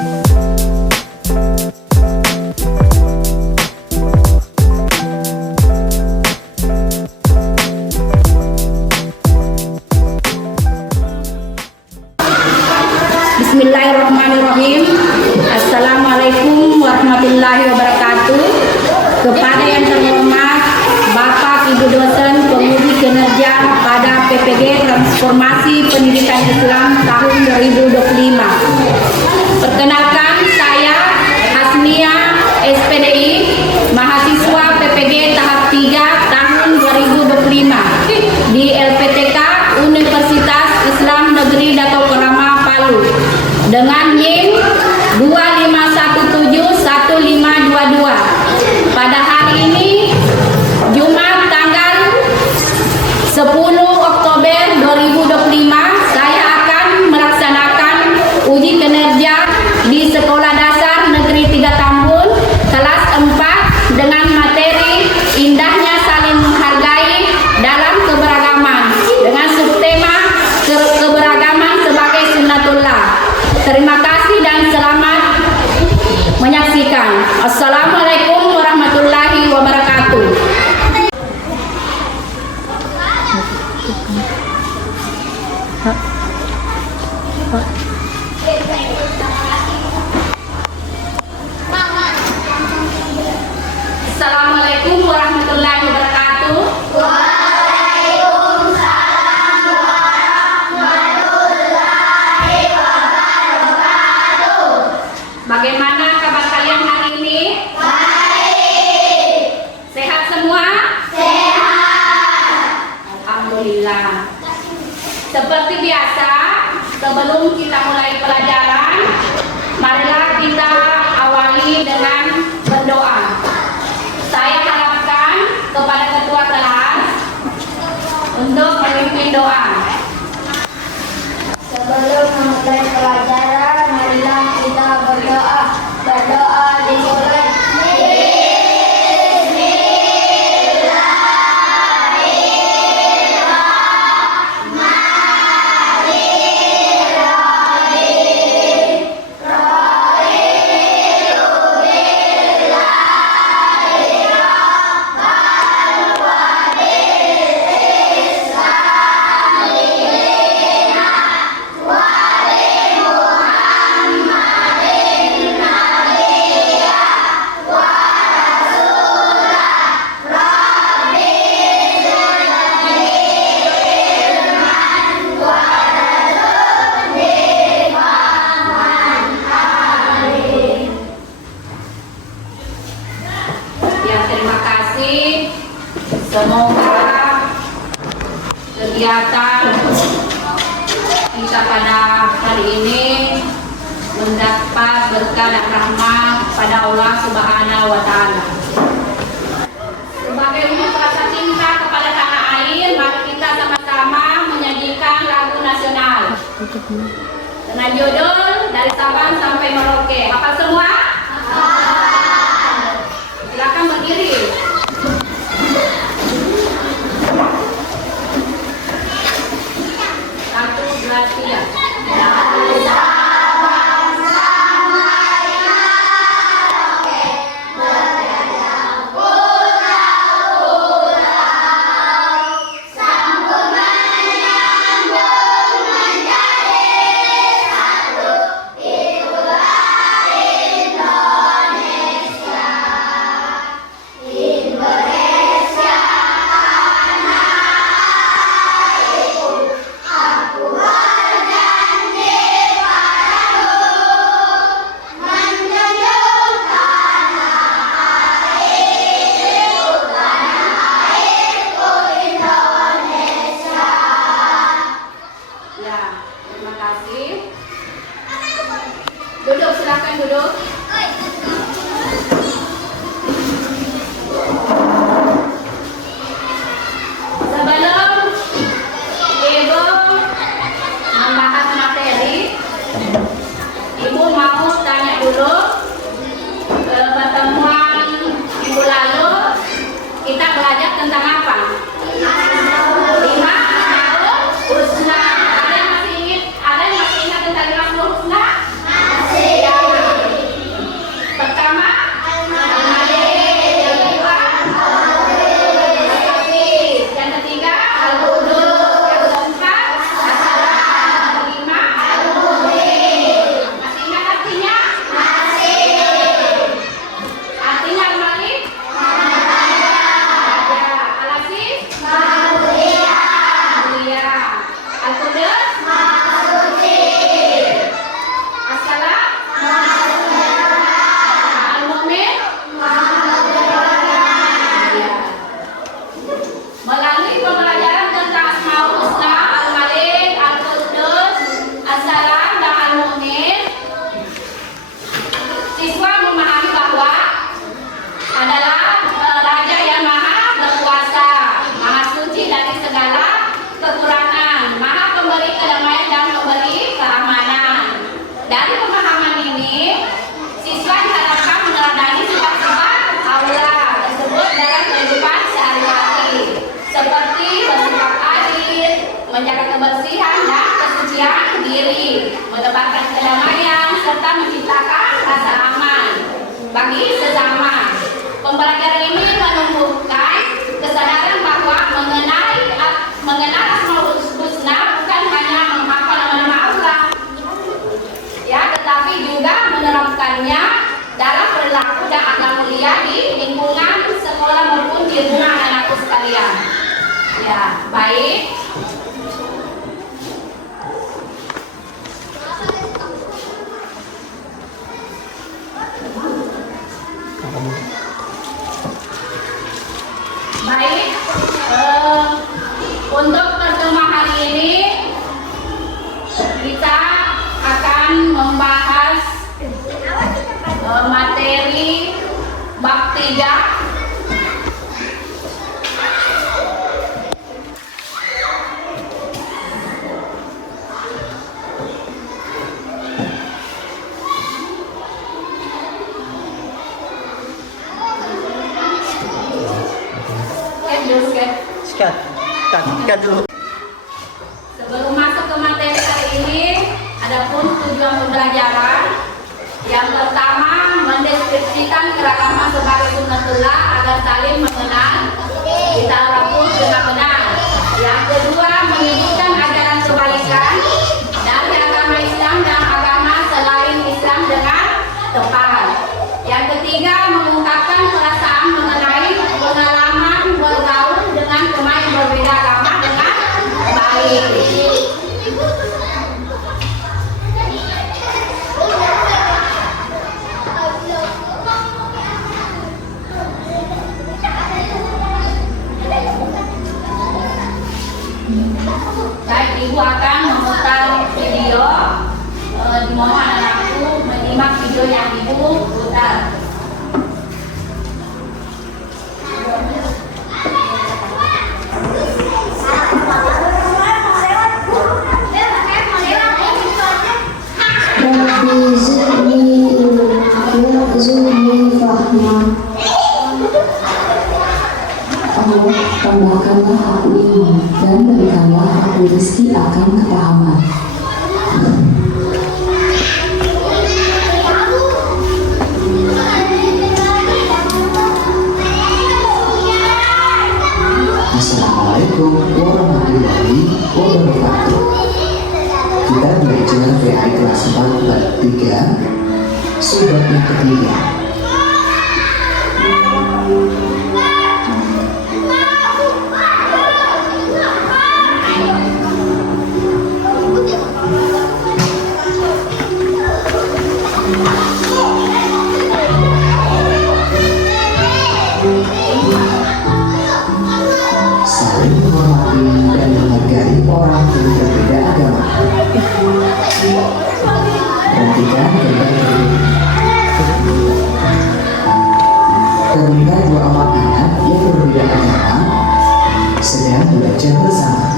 Bismillahirrahmanirrahim. Assalamualaikum warahmatullahi wabarakatuh. Kepada yang terhormat Bapak Ibu dosen penguji kinerja pada PPG Transformasi Pendidikan Islam tahun 2025. Perkenalkan, saya Hasnia SPDI, mahasiswa PPG tahap 3 tahun 2025 di LPTK Universitas Islam Negeri Dato Kerama Palu dengan NIM 25171522. Pada hari ini Jumat tanggal 10 Oktober 2025, saya akan melaksanakan uji kinerja di Sekolah Dasar Negeri 3 Tambun kelas 4 dengan materi indahnya saling menghargai dalam keberagaman dengan subtema keberagaman sebagai sunnatullah. Terima kasih dan selamat menyaksikan. Assalamualaikum warahmatullahi wabarakatuh. Assalamualaikum warahmatullahi wabarakatuh. Bagaimana kabar kalian hari ini? Baik. Sehat semua? Sehat. Alhamdulillah. Seperti biasa, sebelum kita mulai pelajaran, marilah kita awali dengan berdoa. Saya harapkan kepada ketua kelas untuk memimpin doa. Sebelum memulai pelajaran, marilah kita berdoa. Berdoa dimulai. Semoga kegiatan kita pada hari ini mendapat berkah dan rahmat pada Allah Subhanahu wa Ta'ala. Sebagai wujud rasa cinta kepada tanah air, mari kita sama-sama menyanyikan lagu nasional dengan judul Dari Sabang Sampai Merauke. Hafal semua? Silakan berdiri. Satu, dua, tiga. Dari Sabang sampai Merauke, berjajah pulau-pulau, sambut menyambut menjadi satu, itulah Indonesia. Indonesia tanah airku, aku berjanji padamu, menjunjung tanah airku Indonesia. Ya, terima kasih. Duduk, silakan duduk. Sebelum Ibu membahas materi, Ibu mau tanya dulu, pertemuan minggu lalu kita belajar tentang apa? 5 Asmaul Husna. Ada yang masih ingat tentang 5 Asmaul Husna? Masih. Ya, menebarkan kedamaian, serta menciptakan rasa aman bagi sesama. Pembelajaran ini menumbuhkan kesadaran bahwa mengenal Asmaul Husna bukan hanya menghafal nama Allah, ya, tetapi juga menerapkannya dalam perilaku dan akhlak mulia di lingkungan sekolah maupun di rumah anakku sekalian. Ya, baik. Baik, untuk pertemuan hari ini kita akan membahas materi bab 3. Cut dulu. Sebelum masuk ke materi kali ini, adapun tujuan pembelajaran yang pertama mendeskripsikan keragaman sebagai sunnatullah agar saling mengenal kita pun benar-benar. Yang kedua, menyebutkan ajaran kebaikan dari agama Islam dan agama selain Islam dengan tepat. Yang ketiga, mengungkapkan perasaan mengenai pengalaman bergaul dengan teman yang berbeda agama dengan baik. Baik, Ibu akan memutar video. Dimohon anakku menyimak video yang Ibu putar. Rabbi zidni ilma warzuqni fahma. Allah, tambahkanlah aku ilmu dan berikanlah aku rezeki akan kepahaman. Assalamualaikum warahmatullahi wabarakatuh. Kita belajar VI kelas 4 bab 3 surat yang ketiga. Saling menghormati dan menghargai orang yang berbeda agama. Perhatikan gambar berikut. Terlihat dua orang anak yang berbeda agama sedang belajar bersama.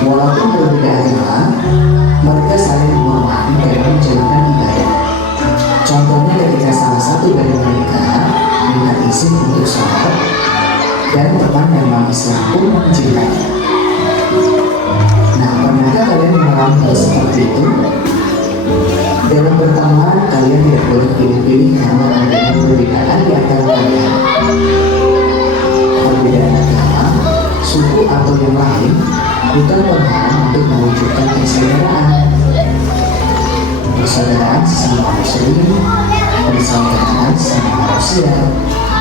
Walaupun berbeda agama, mereka saling menghormati dan menjalankan ibadah. Contohnya ketika salah satu dari mereka minta izin untuk sholat dan teman yang non-Islam pun mengizinkannya. Nah, pernahkah kalian mengalami hal seperti itu? Dalam berteman, kalian tidak boleh pilih-pilih karena adanya perbedaan di antara kalian. Perbedaan agama, suku atau yang lain bukan penghalang untuk mewujudkan persaudaraan. Persaudaraan sesama muslim, persaudaraan sesama manusia,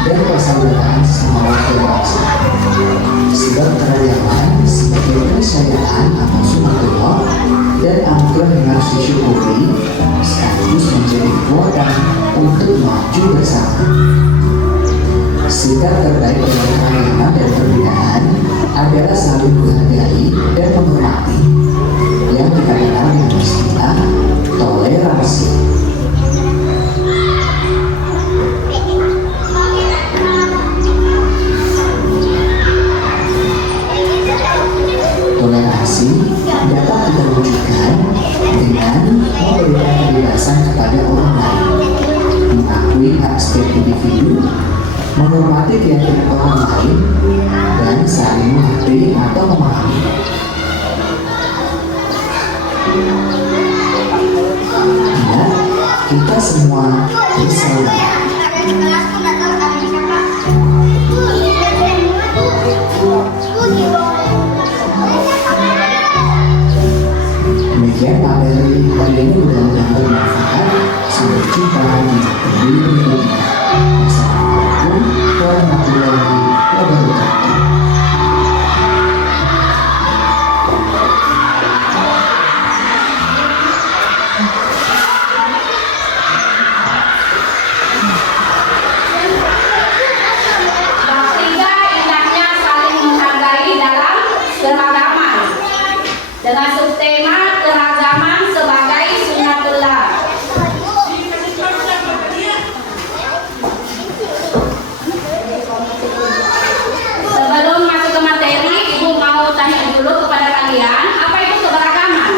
dan persaudaraan sesama warga bangsa. Sebab keragaman sebagai keniscayaan atau sunatullah dan anugerah yang harus disyukuri sekaligus menjadi kekuatan untuk maju bersama. Sikap terbaik dalam keragaman dan perbedaan adalah saling menghargai dan menghormati, yang kita kenal dengan istilah toleransi. kasih dapat kita wujudkan dengan memberikan kebebasan kepada orang lain, mengakui hak setiap individu, menghormati keyakinan orang lain, dan saling mengerti atau memahami. Ingat, kita semua bersaudara. Demikian materi hari ini mudah-mudahan bermanfaat. Sampai jumpa di video berikutnya. Assalamualaikum warahmatullahi wabarakatuh. Bab 3, indahnya saling menghargai dalam keragaman. Dengan subtema keragaman sebagai sunnatullah. Sebelum masuk ke materi, Ibu mau tanya dulu kepada kalian, apa itu keberagaman?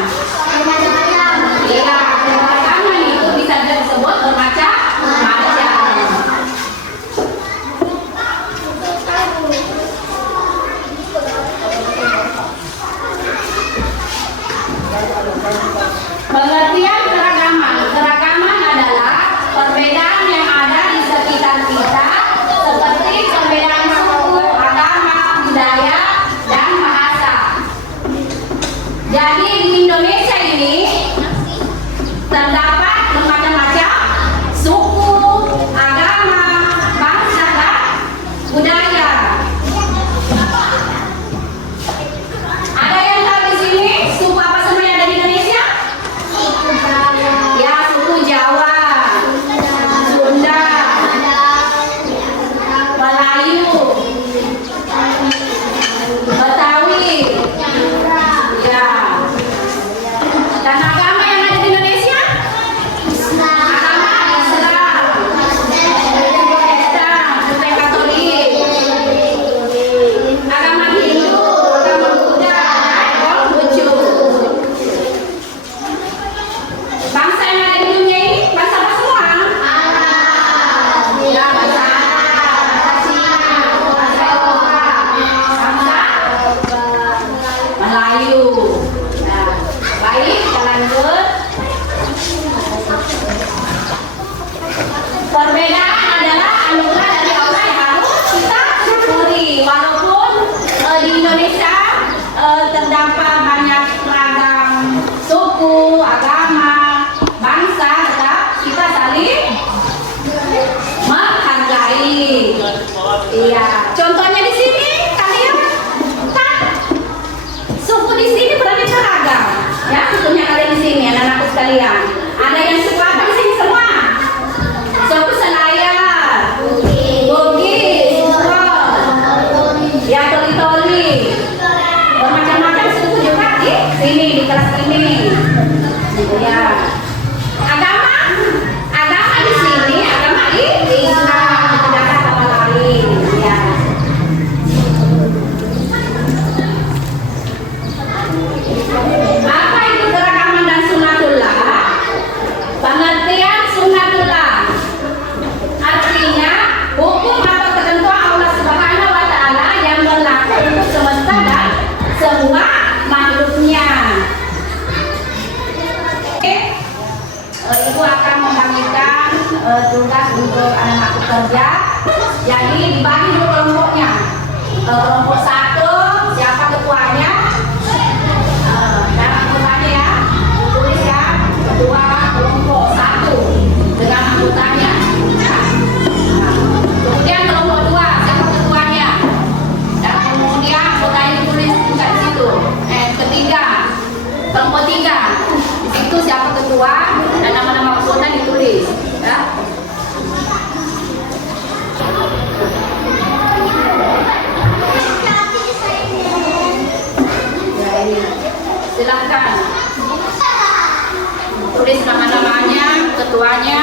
Iya, keberagaman itu bisa disebut bermacam-macam. Pengertian keragaman. Keragaman adalah perbedaan yang ada di sekitar kita, seperti perbedaan suku, agama, budaya, dan bahasa. Jadi di Indonesia ini terdapat bermacam-macam suku, agama, bangsa, dan budaya. Ada yang tahu di sini suku apa semua yang ada di Indonesia? Ya, suku Jawa, Sunda, Melayu, Betawi, ya. Dan agama yang ada di Indonesia? Agama Islam, Kristen, Buddha Katolik, agama Hindu, agama Buddha, dan Konghucu. Bangsa yang ada di dunia ini bangsa apa semua? Ya, bangsa Arab, bangsa Cina, bangsa Eropa, bangsa Melayu. Nah, baik, kita lanjut. Perbedaan adalah anugerah dari Allah yang harus kita syukuri. Walaupun di Indonesia terdapat banyak ragam suku, agama, bangsa, tetap kita saling menghargai. Iya, contohnya di sini kalian kan suku di sini berarti beragam. Ya, sukunya kalian di sini, anak-anakku sekalian. Ada yang suku apa di sini semua? Suku Selayar, Bugis, Sukot, ya Toli-Toli. Bermacam-macam suku juga di sini, di kelas ini. Ya. Agama di sini, agama Islam, tidak ada apa lain. Ya. Apa itu keragaman dan sunnatullah? Pengertian sunnatullah artinya hukum atau ketentuan Allah Subhanahu wa Ta'ala yang berlaku untuk semesta dan semua makhluknya. Ibu akan membagikan tugas untuk anak-anak pekerja. Jadi dibagi dulu kelompoknya. Kelompok 1 siapa ketuanya? Dan anggotanya ya, tulis ya. Ketua kelompok 1 dengan anggotanya. Kemudian kelompok 2 siapa ketuanya? Dan kemudian anggotanya ditulis juga di situ. Ketiga, kelompok 3 di situ siapa ketua dan nama-nama anggota ditulis. Ya. Silakan tulis nama-namanya, ketuanya.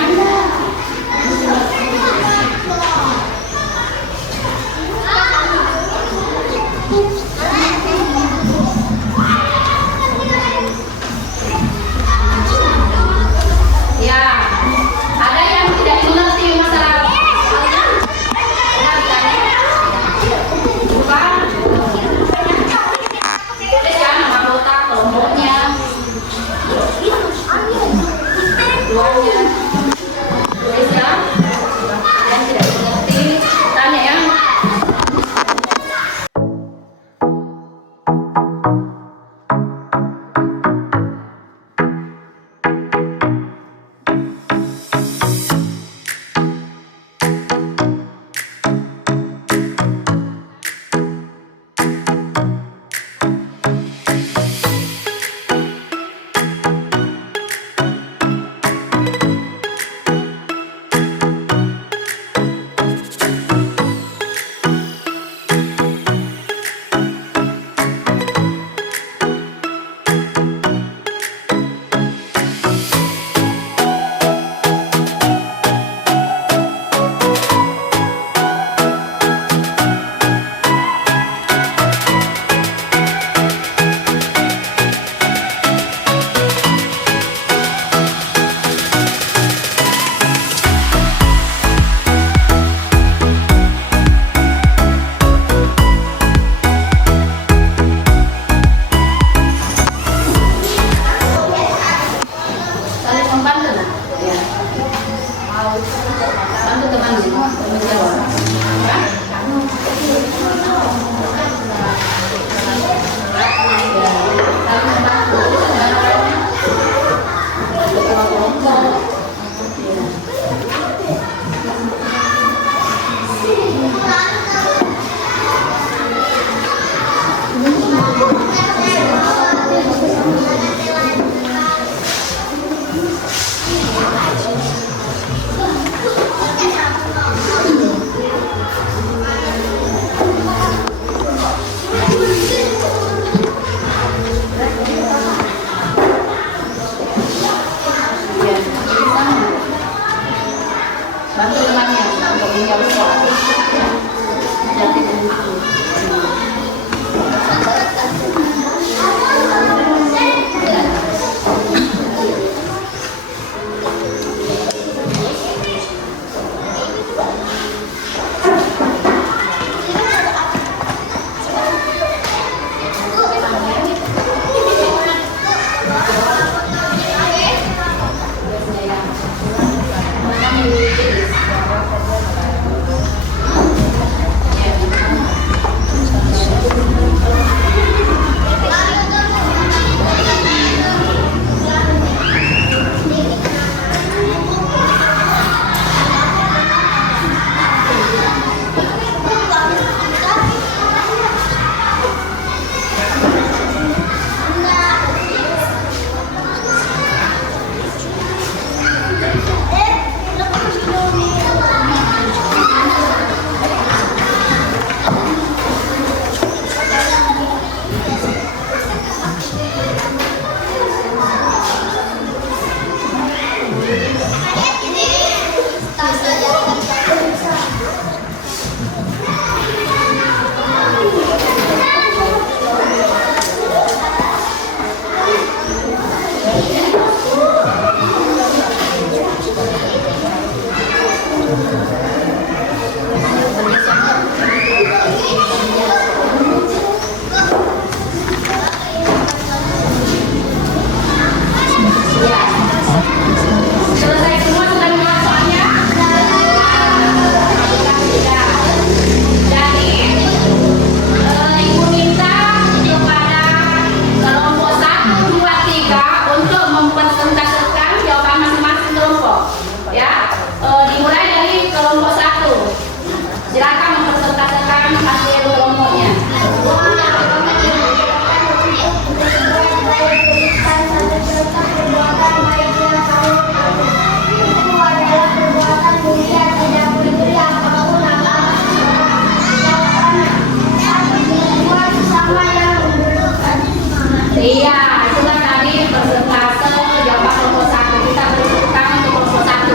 Iya, itulah tadi persentase jawaban kelompok 1. Kita beri tepuk tangan untuk kelompok 1.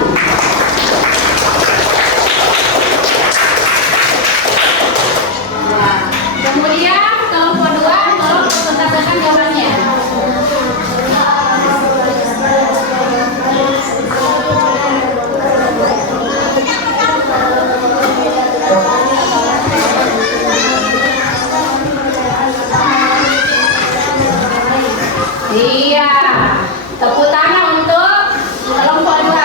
Nah, kemudian kelompok 2 tolong persentasekan jawabannya. Iya, tepuk tangan untuk kelompok 2.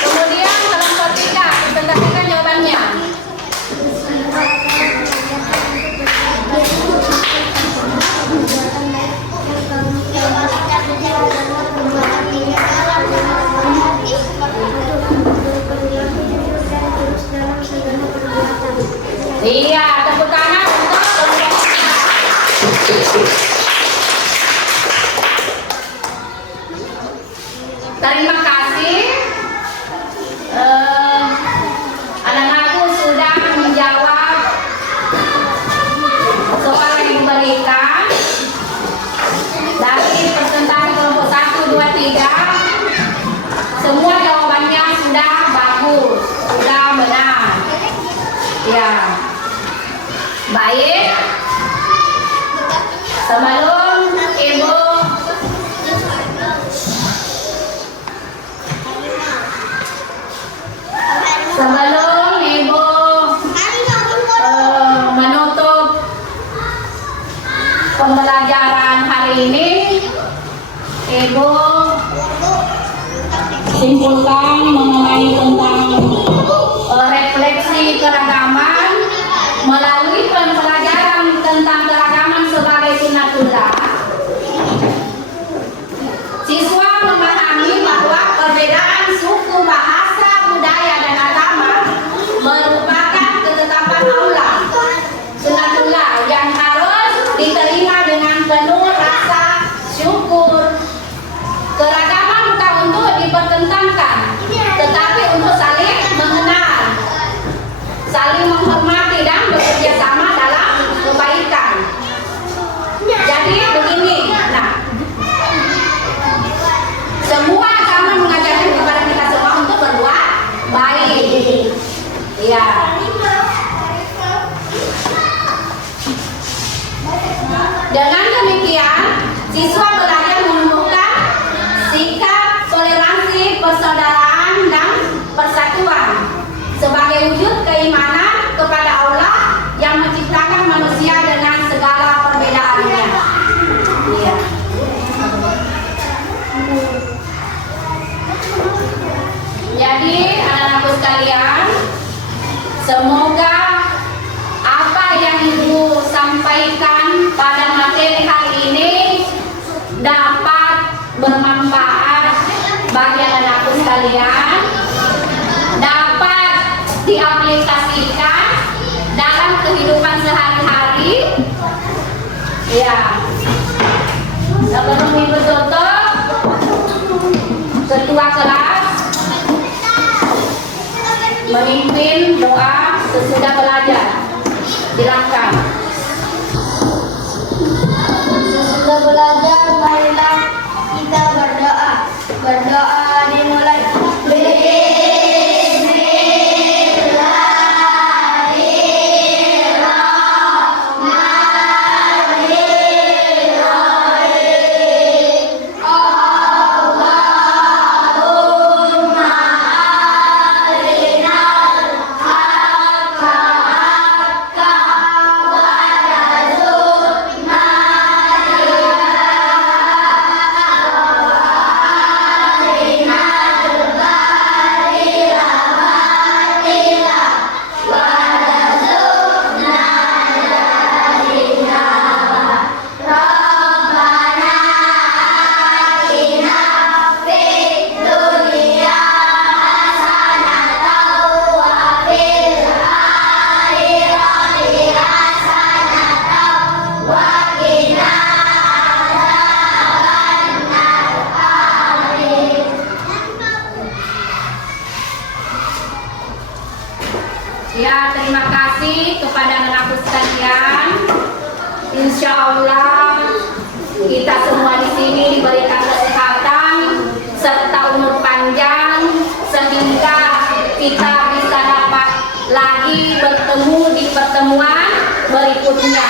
Kemudian kelompok 3, presentasikan jawabannya. Iya, tepuk tangan untuk kelompok 3. Terima kasih. Anak-anakku sudah menjawab soal yang diberikan dari presentasi kelompok 1, 2, 3. Semua jawabannya sudah bagus, sudah benar. Ya, baik. Sebelum Ibu menutup pembelajaran hari ini, Ibu simpulkan mengenai tentang refleksi keragaman melalui pembelajaran tentang keragaman sebagai sunnatullah. Siswa memahami bahwa perbedaan suku, bahasa, budaya, dan agama merupakan ketetapan Allah sunnatullah yang harus diterima dengan penuh rasa syukur. Keragaman bukan untuk dipertentangkan, tetapi untuk saling mengenal, saling menghormati, dan bekerja sama dalam kebaikan. Jadi begini, semua agama mengajarkan kepada kita semua untuk berbuat baik. Iya. Dengan demikian, siswa belajar menumbuhkan sikap toleransi, persaudaraan, dan persatuan sebagai wujud keimanan kepada Allah yang menciptakan manusia dengan segala perbedaannya. Iya. Jadi anak-anakku sekalian, semoga apa yang Ibu sampaikan pada materi hari ini dapat bermanfaat bagi anak-anakku sekalian, dapat diaplikasikan dalam kehidupan sehari-hari. Ya, sebelum Ibu tutup, ketua kelas memimpin doa sesudah belajar. Silakan. Sesudah belajar, marilah kita berdoa. Berdoa dimulai. Ya, terima kasih kepada anak-anakku sekalian. insya Allah kita semua di sini diberikan kesehatan serta umur panjang sehingga kita bisa dapat lagi bertemu di pertemuan berikutnya.